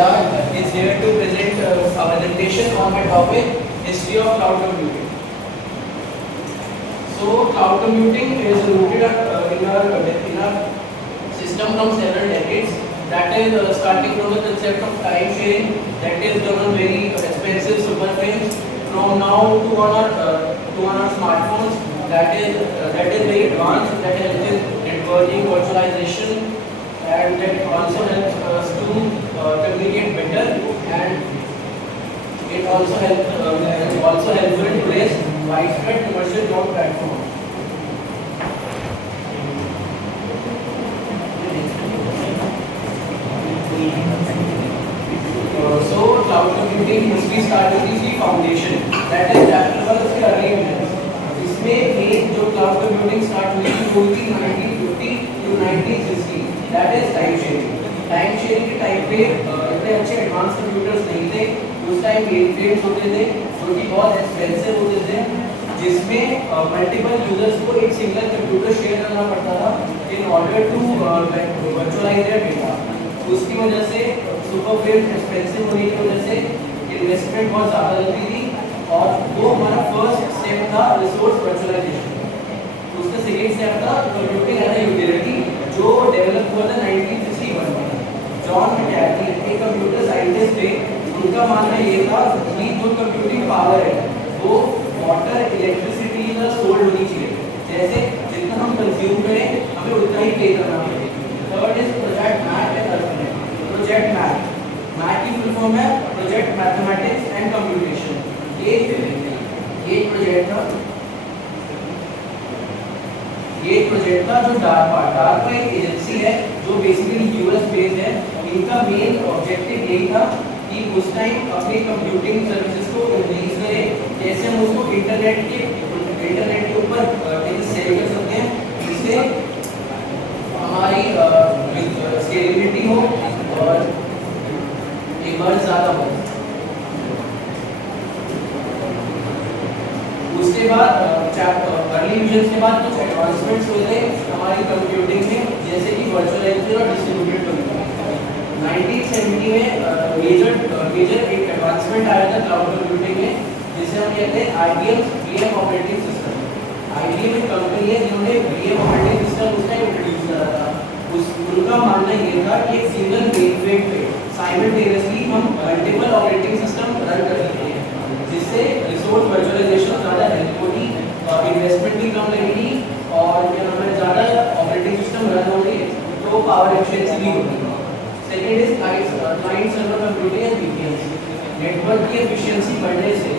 Bajaj is here to present a presentation on the topic history of cloud computing. So cloud computing is rooted in our system from several decades. That is starting from the concept of time sharing, that is done on very expensive super frames. From now to on our smartphones, that is very advanced. That helps in networking, virtualization, and that also helps us to communicate better, and it also helpful in today's widespread commercial cloud platform. So cloud computing history start with the foundation, that is chapter 1 of the early events. इसमें main जो cloud computing start हुई थी 1950 to 1960, that is time sharing. Time sharing के time पे इतने अच्छे advance computers नहीं थे. उस टाइम मेन फ्रेम्स होते थे जो कि बहुत एक्सपेंसिव होते थे, जिसमें मल्टीपल यूजर्स को एक सिंगल कंप्यूटर शेयर करना पड़ता था in order to virtualize their data. उसकी वजह से सुपर फ्रेम्स एक्सपेंसिव होने की वजह से इन्वेस्टमेंट बहुत ज़्यादा लगती थी, और वो हमारा फर्स्ट स्टेप था रिसोर्स वर्चुअलाइजेशन. उसका सेकेंड स्टेप था कंप्यूटिंग एज अ यूटिलिटी, जो डेवलप हुआ था 1961 में. जॉन मैकैर्थी एक कंप्यूटर साइंटिस्ट थे. उनका मानना ये था कि जो कंप्यूटिंग पावर है वो वाटर, इलेक्ट्रिसिटी का सोल्ड होनी चाहिए. जैसे जितना हम कंज्यूम करें हमें उतना ही पे करना पड़ेगा. Third is project math and arithmetics. Project math की फुल फॉर्म है प्रोजेक्ट मैथमेटिक्स एंड कंप्यूटेशन. ये प्रोजेक्ट था जो डार्पा एक एजेंसी है जो बेसिकली यूएस बेस्ड है. इनका मेन ऑब्जेक्टिव यही था कि उस टाइम अपनी कंप्यूटिंग सर्विसेज को रिलीज करें, जैसे हम उसको इंटरनेट के ऊपर सेल कर सकते हैं, जिससे हमारी स्केलेबिलिटी हो और डिमांड ज़्यादा हो. उसके बाद अर्ली विजन के बाद कुछ एडवांसमेंट्स हुए थे हमारी कंप्यूटिंग में, जैसे कि वर्चुअलाइजेशन और डिस्ट्रीब्यूटेड कंप्यूटिंग. 1970 में मेजर एक एडवांसमेंट आया था क्लाउड कंप्यूटिंग में, जिसे हम कहते हैं IBM ऑपरेटिंग सिस्टम. IBM एक कंपनी है जिन्होंने VM ऑपरेटिंग सिस्टम उसका इंट्रोड्यूस करा था. उनका मानना ये था कि एक सिंगल मेनफ्रेम पे साइमल्टेनियसली हम मल्टीपल ऑपरेटिंग सिस्टम रन कर सकते हैं, जिससे रिसोर्स वर्चुअलाइजेशन ज़्यादा हेल्प होगी, इन्वेस्टमेंट भी कम लगेगी, और ज़्यादा ऑपरेटिंग सिस्टम रन होंगे तो पावर एफिशिएंसी भी होगी. Second is client server computing and VPNs. Network की एफिशिएंसी बढ़ने से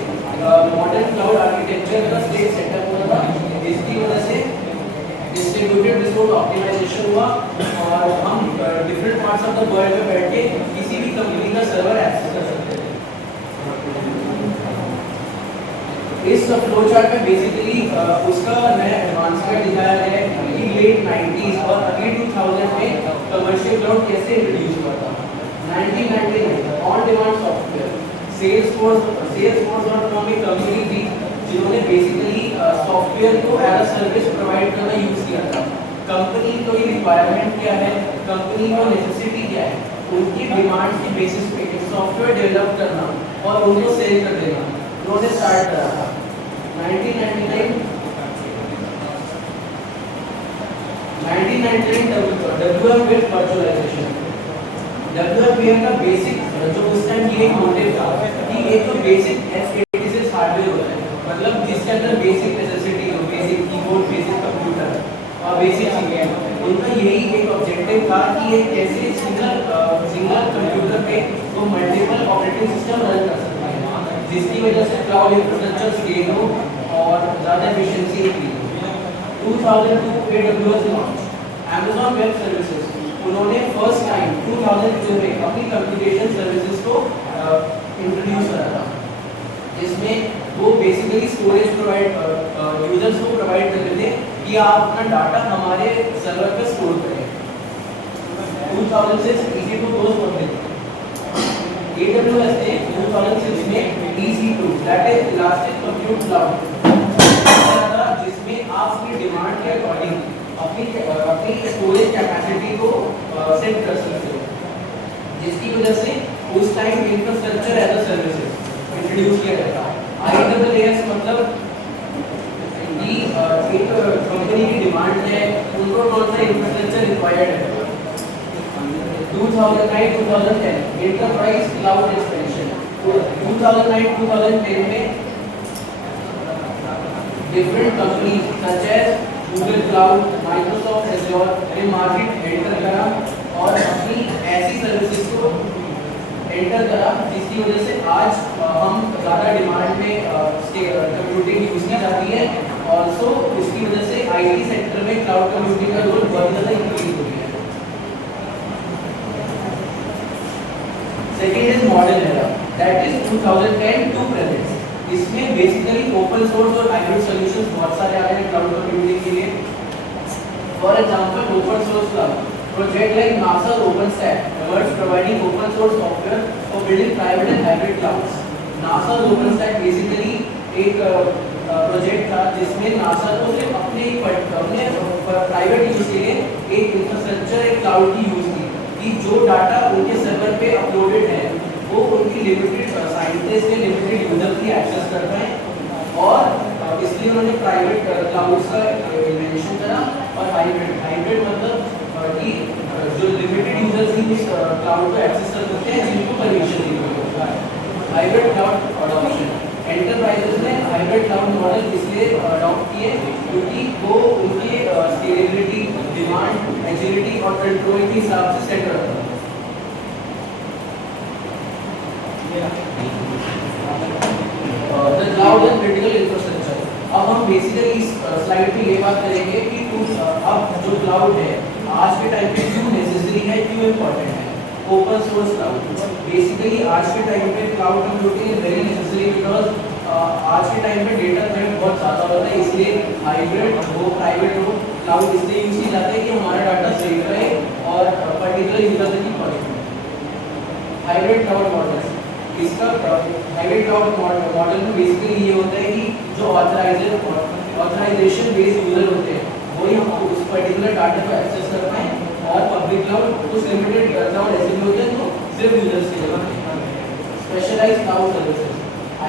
मॉडर्न क्लाउड आर्किटेक्चर का स्टेट सेटअप हुआ था, जिसकी वजह से डिस्ट्रीब्यूटेड रिसोर्स ऑप्टिमाइजेशन हुआ, और हम different parts of the world में बैठ के किसी भी कंपनी का सर्वर एक्सेस कर सकते हैं. इस फ्लो चार्ट में बेसिकली उसका नया एडवांसमेंट दिखाया है कि लेट 90s और अर्ली 2000 में कमर्शियल क्लाउड कैसे इंट्रोड्यूस हुआ था. 1999 ऑन डिमांड सॉफ्टवेयर. Salesforce.com एक कंपनी थी जिन्होंने बेसिकली सॉफ्टवेयर को एज अ सर्विस प्रोवाइड करना यूज किया था. कंपनी को ये रिक्वायरमेंट क्या है, कंपनी को नेसेसिटी क्या है, उनकी डिमांड के बेसिस पे सॉफ्टवेयर डेवलप करना और उनको सेल कर देना उन्होंने स्टार्ट करा था. 1999 WM विद वर्चुअलाइजेशन. WM का बेसिक जो उस टाइम की एक मोटिव था कि एक तो बेसिक x86 हार्डवेयर होता है, मतलब जिसके अंदर बेसिक नेसेसिटी हो, बेसिक कीबोर्ड, बेसिक कंप्यूटर और बेसिक चीजें. उनका यही एक ऑब्जेक्टिव था कि एक कैसे सिंगल कंप्यूटर पे वो मल्टीपल ऑपरेटिंग सिस्टम रन कर सकते हैं, जिसकी वजह से क्लाउड इंफ्रास्ट्रक्चर स्केल हो और ज़्यादा एफिशिएंसी इंक्रीज हो. 2002 AWS launch. Amazon web services उन्होंने फर्स्ट टाइम 2002 में अपनी कंप्यूटेशन सर्विसेज को इंट्रोड्यूस करा था, जिसमें वो बेसिकली स्टोरेज यूजर्स को प्रोवाइड करते थे कि आप अपना डाटा हमारे सर्वर पर स्टोर करें. 2006 EC2 दोस्त होते थे. AWS ने 2006 में EC2 that is elastic compute cloud, जिसमें आप अपनी डिमांड के अकॉर्डिंग अपनी स्टोरेज कैपेसिटी को सेट कर सकते हो, जिसकी वजह से उस time infrastructure as a services introduce किया जाता है। IaaS मतलब कि एक कंपनी की डिमांड है, उनको कौन सा इंफ्रास्ट्रक्चर रिक्वायर्ड है। 2009-2010 एंटरप्राइज क्लाउड एक्सपेंशन। 2009-2010 में different companies such as Google cloud, Microsoft Azure ने मार्केट एंटर करा और अपनी ऐसी सर्विसेज को एंटर करा जिसकी वजह से आज हम ज़्यादा डिमांड में कंप्यूटिंग यूज़ की जाती है। ऑल्सो इसकी वजह से IT सेक्टर में क्लाउड कंप्यूटिंग का रोल बहुत ज़्यादा इंक्रीज हो गया है। Second is modern era, that is 2010 to present. इसमें बेसिकली ओपन सोर्स और हाइब्रिड सॉल्यूशंस बहुत सारे आ रहे हैं क्लाउड कंप्यूटिंग के लिए। For example open source cloud project like NASA OpenStack towards providing open source software for building private and hybrid clouds. NASA OpenStack basically एक प्रोजेक्ट था जिसमें NASA को सिर्फ अपने प्राइवेट यूज के लिए एक इंफ्रास्ट्रक्चर एक क्लाउड की यूज की कि जो डाटा उनके सर्वर पे अपलोडेड है वो उनकी लिमिटेड साइंटिस्ट के लिमिटेड यूजर की एक्सेस कर पाए और इसलिए उन्होंने प्राइवेट क्लाउड्स का इन्वेंशन करा। और हाइब्रिड मतलब कि जो लिमिटेड यूजर्स ही उस क्लाउड को एक्सेस कर सकते हैं जिनको परमिशन दी हुई होता है। हाइब्रिड क्लाउड अडॉप्शन, एंटरप्राइजेस ने हाइब्रिड क्लाउड मॉडल इसलिए अडॉप्ट किए क्योंकि वो उनके स्केलेबिलिटी, डिमांड, एजिलिटी और कंट्रोल के हिसाब से सेट करता है। The cloud and critical infrastructure. अब हम बेसिकली इस स्लाइड में ये बात करेंगे कि अब जो क्लाउड है आज के टाइम पे क्यों नेसेसरी है, क्यों इम्पोर्टेंट है। ओपन सोर्स क्लाउड, बेसिकली आज के टाइम पे cloud computing is very necessary because आज के टाइम पे डेटा थ्रेट बहुत ज़्यादा होता है, इसलिए हाइब्रिड हो प्राइवेट हो क्लाउड इसलिए यूज किया जाता है कि हमारा डाटा सेफ रहे और पर्टिकुलर यूजर तक ही पहुंचे। हाइब्रिड क्लाउड मॉडल, इसका हाइब्रिड क्लाउड मॉडल में बेसिकली ये होता है कि जो ऑथराइजेशन बेस्ड यूजर होते हैं वही हम उस पर्टिकुलर डाटा को एक्सेस कर पाएँ और पब्लिक क्लाउड उस लिमिटेड क्लाउड ऐसे भी होते हैं तो सिर्फ यूजर्स के लिए। Specialised cloud services,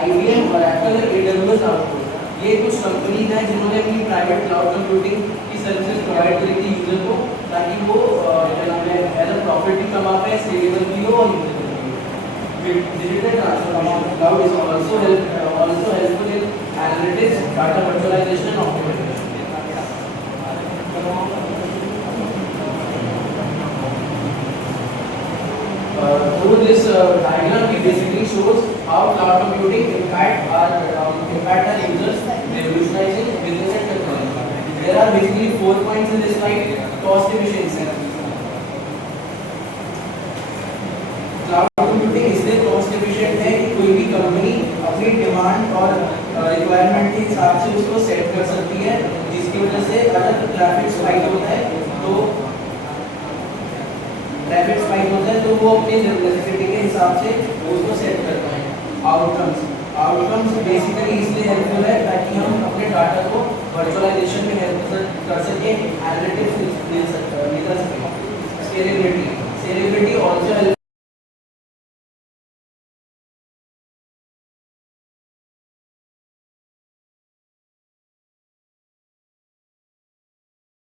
IBM, Oracle और AWS आउटपुट, ये कुछ कंपनीज हैं जिन्होंने अपनी प्राइवेट क्लाउड कंप्यूटिंग की सर्विसेज प्रोवाइड करी थी यूजर को ताकि वो एज अ प्रॉफिट भी कमा पाए, स्केलेबल भी हो और user digital transformation. Cloud is also helpful in analytics, data virtualization, and optimization. Through this diagram, we basically shows how cloud computing impact our users, revolutionizing business and technology. There are basically 4 points in this slide. Cost efficiency. है कि कोई भी company अपनी demand और requirement के हिसाब से उसको सेट कर सकती है जिसकी वजह से अगर ट्रैफिक स्पाइक होता है तो वो अपनी नेसेसिटी के हिसाब से उसको सेट करता है। आउटकम्स बेसिकली इसलिए हेल्पफुल है ताकि हम अपने डाटा को वर्चुअलाइजेशन में हेल्प कर सकें, एनालिटिक्स निकाल सकें। Scalability also